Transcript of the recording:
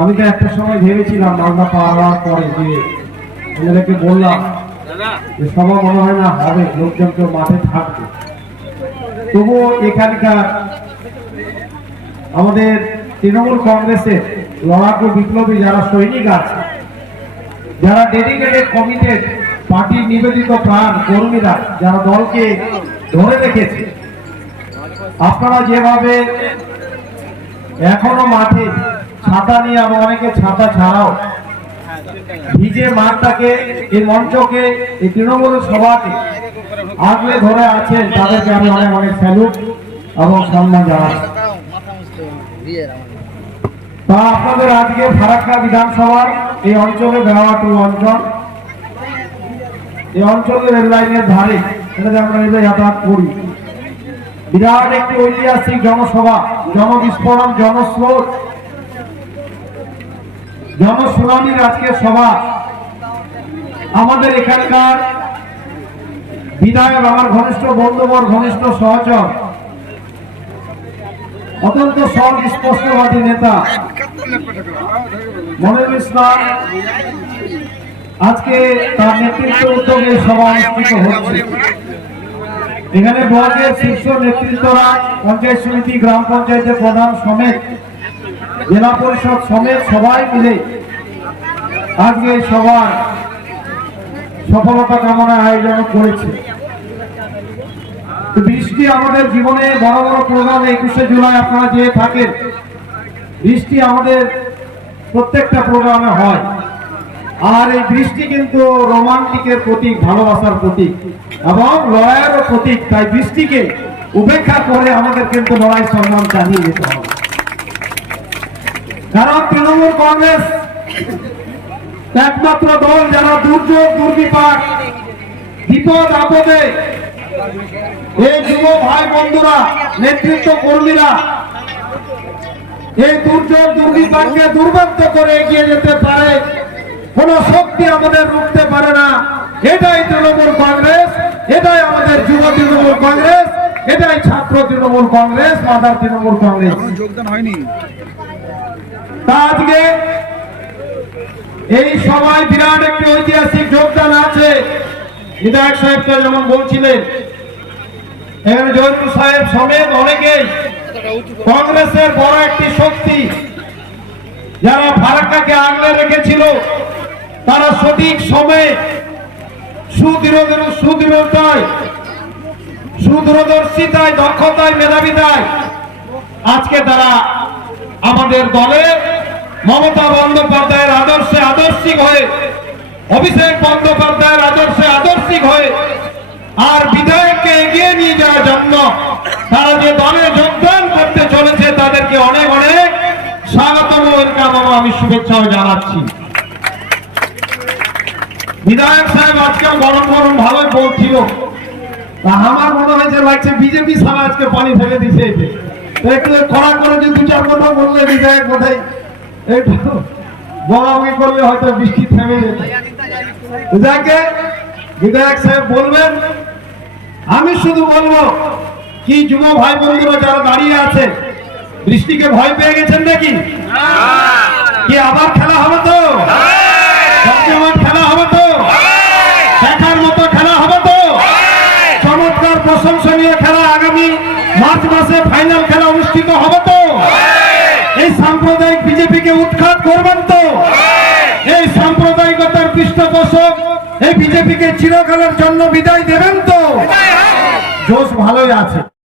আমি তো একটা সময় ভেবেছিলাম মালদা পাওয়ার পরে যে এনাদেরকে বললাম যে সভা মনে হয় না হবে, লোকজন তো মাঠে থাকবে। তবুও এখানকার আমাদের তৃণমূল কংগ্রেসের লড়াকু বিপ্লবী যারা সৈনিক আছে, যারা ডেডিকেটেড কমিটেড পার্টির নিবেদিত প্রাণ কর্মীরা, যারা দলকে ধরে রেখেছে, আপনারা যেভাবে এখনো মাঠে ছাতা নিয়ে এবং অনেকে ছাতা ছাড়াও ভিজে মাঠটাকে, এই মঞ্চকে, এই তৃণমূল সভাকে আগলে ধরে আছেন, তাদেরকে আমি অনেক অনেক স্যালুট এবং সম্মান জানাচ্ছি। তা আপনাদের আজকে ফারাক্কা বিধানসভার এই অঞ্চলে বেড়াওয়াটু অঞ্চল, এই অঞ্চলের রেল লাইনের ধারে এটাতে আমরা যাতায়াত করি। বিরাট একটি ঐতিহাসিক জনসভা, জনবিস্ফোরণ, জনস্রোত, জনশুনানির আজকের সভা। আমাদের এখানকার বিধায়ক, আমার ঘনিষ্ঠ বন্ধুবর, ঘনিষ্ঠ সহচর, অত্যন্ত সৎ স্পষ্টবাদী নেতা মনিরুল ইসলাম, আজকে তার নেতৃত্ব উদ্যোগে সভা অনুষ্ঠিত হচ্ছে। এখানে ব্লকের শীর্ষ নেতৃত্বরা, পঞ্চায়েত সমিতি, গ্রাম পঞ্চায়েতের প্রধান সমেত, জেলা পরিষদ সমেত সবাই মিলে আজকে এই সভার সফলতা কামনায় আয়োজন করেছে। বৃষ্টি আমাদের জীবনে বড় বড় প্রোগ্রাম 21শে জুলাই আপনারা যে থাকেন, বৃষ্টি আমাদের প্রত্যেকটা প্রোগ্রামে হয়। আর এই বৃষ্টি কিন্তু রোমান্টিকের প্রতীক, ভালোবাসার প্রতীক এবং লড়াইয়েরও প্রতীক। তাই বৃষ্টিকে উপেক্ষা করে আমাদের কিন্তু লড়াই সংগ্রাম চালিয়ে যেতে হবে। কারণ তৃণমূল কংগ্রেস একমাত্র দল যারা দুর্যোগ, দুর্বিপাক, বিপদ আপদে এই যুব ভাই বন্ধুরা, নেতৃত্ব কর্মীরা এই দুর্যোগ দুর্বিপাককে দুর্বৃত্ত করে এগিয়ে যেতে পারে, কোন শক্তি আমাদের রুখতে পারে না। এটাই তৃণমূল কংগ্রেস, এটাই আমাদের যুব তৃণমূল কংগ্রেস, এটাই ছাত্র তৃণমূল কংগ্রেস, মাদার তৃণমূল কংগ্রেস। যোগদান হয়নি। তা আজকে এই সভায় বিরাট একটি ঐতিহাসিক যোগদান আছে। বিধায়ক সাহেবকে যেমন বলছিলেন, এখানে জয়পুর সাহেব সমেত অনেকেই কংগ্রেসের বড় একটি শক্তি, যারা ফারাক্কাকে আগলে রেখেছিল, তারা সঠিক সময়ে সুদৃঢ়তায়, সুদূরদর্শিতায়, দক্ষতায়, মেধাবিতায় আজকে তারা আমাদের দলে মমতা বন্দ্যোপাধ্যায়ের আদর্শে আদর্শিক হয়ে, অভিষেক বন্দ্যোপাধ্যায়ের আদর্শে আদর্শিক হয়ে আর বিধায়ককে এগিয়ে নিয়ে যাওয়ার জন্য তারা যে দলে যোগদান করতে চলেছে, তাদেরকে অনেক অনেক স্বাগতম, ওয়েলকাম, আমি শুভেচ্ছাও জানাচ্ছি। বিধায়ক সাহেব আজকে গরম গরম ভালোই বলছিল, আমার মনে হয়েছে লাগছে বিজেপি সারা আজকে পানি ফেলে দিছে। একটু খরা করে যে দু চার কথা বললে বিধায়ক বোধহয় একটু বগাবগি করলে হয়তো বৃষ্টি থেমে যেত। যাকে বিধায়ক সাহেব বলবেন, আমি শুধু বলবো কি, যুব ভাই বন্ধুরা যারা দাঁড়িয়ে আছে, বৃষ্টিকে ভয় পেয়ে গেছেন নাকি? কি আবার খেলা হবে তো? খেলা হবে তো? দেখার মতো খেলা হবে তো? চমৎকার প্রশংসনীয় খেলা আগামী মার্চ মাসে ফাইনাল খেলা অনুষ্ঠিত হবে তো? এই সাম্প্রদায়িক বিজেপিকে উৎখাত করবেন তো? এই সাম্প্রদায়িকতার পৃষ্ঠপোষক এই বিজেপিকে চিরকালের জন্য বিদায় দেবেন তো? জোশ ভালোই আছে।